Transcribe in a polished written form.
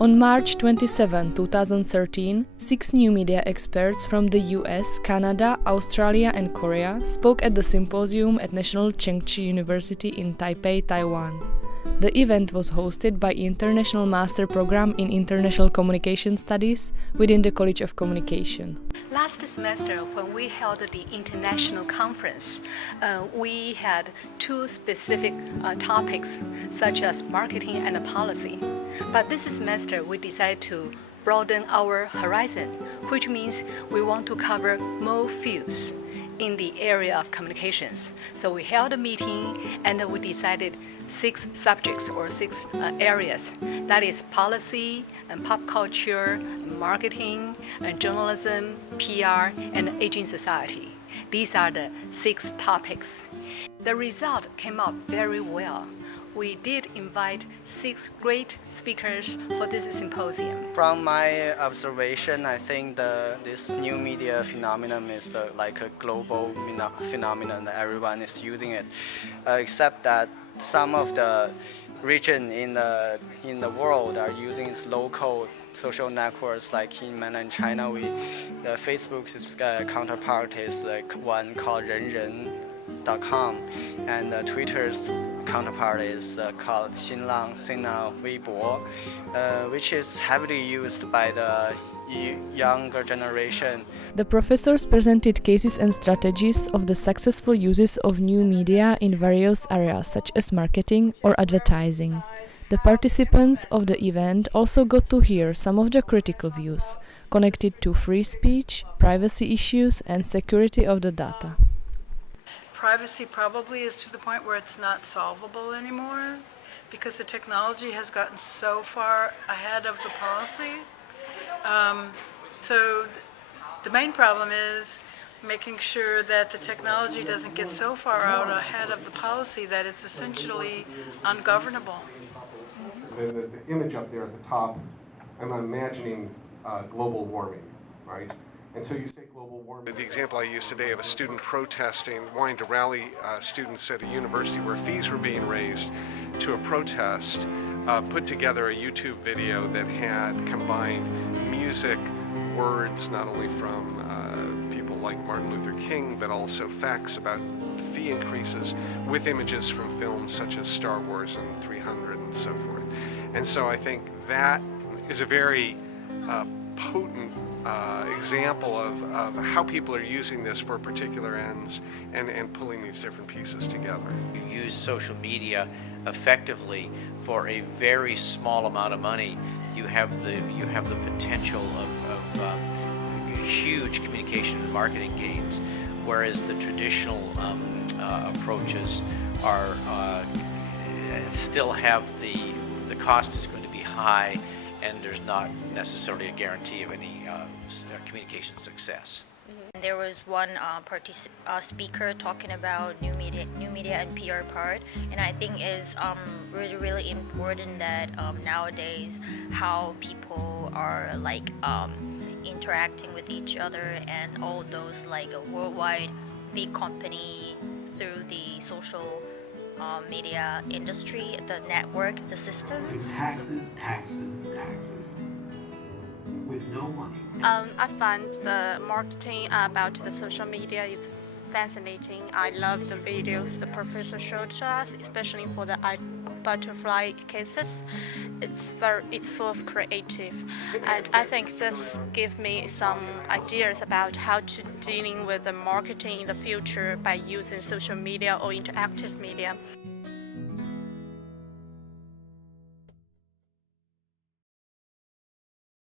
On March 27, 2013, 6 new media experts from the US, Canada, Australia and Korea spoke at the symposium at National Chengchi University in Taipei, Taiwan. The event was hosted by International Master Program in International Communication Studies within the College of Communication. Last semester, when we held the international conference, we had two specific topics, such as marketing and policy. But this semester, we decided to broaden our horizon, which means we want to cover more fields in the area of communications. So we held a meeting and we decided 6 subjects or 6 areas. That is policy and pop culture, marketing, and journalism, PR, and aging society. These are the 6 topics. The result came out very well. We did invite 6 great speakers for this symposium. From my observation, I think this new media phenomenon is like a global phenomenon that everyone is using it, except that some of the region in the world are using local social networks. Like in mainland China, Facebook's counterpart is like one called renren.com, and Twitter's counterpart is called Xinlang, Sina Weibo, which is heavily used by the younger generation. The professors presented cases and strategies of the successful uses of new media in various areas such as marketing or advertising. The participants of the event also got to hear some of the critical views connected to free speech, privacy issues and security of the data. Privacy probably is to the point where it's not solvable anymore because the technology has gotten so far ahead of the policy. So the main problem is making sure that the technology doesn't get so far out ahead of the policy that it's essentially ungovernable. The image up there at the top, I'm imagining global warming, right? And so you say global warming. The example I used today of a student protesting, wanting to rally students at a university where fees were being raised to a protest, put together a YouTube video that had combined music, words, not only from people like Martin Luther King, but also facts about fee increases with images from films such as Star Wars and 300 and so forth. And so I think that is a very potent example of how people are using this for particular ends and pulling these different pieces together. You use social media effectively for a very small amount of money. You have the potential of huge communication and marketing gains, whereas the traditional approaches are still have the cost is going to be high, and there's not necessarily a guarantee of any communication success. There was one speaker talking about new media and PR part, and I think it's really important that nowadays how people are like interacting with each other and all those like a worldwide big company through the social media industry, the network, the system. Taxes, with no money. I find the marketing about the social media is fascinating. I love the videos the professor showed to us, especially for the butterfly cases. It's full of creative, and I think this gives me some ideas about how to dealing with the marketing in the future by using social media or interactive media.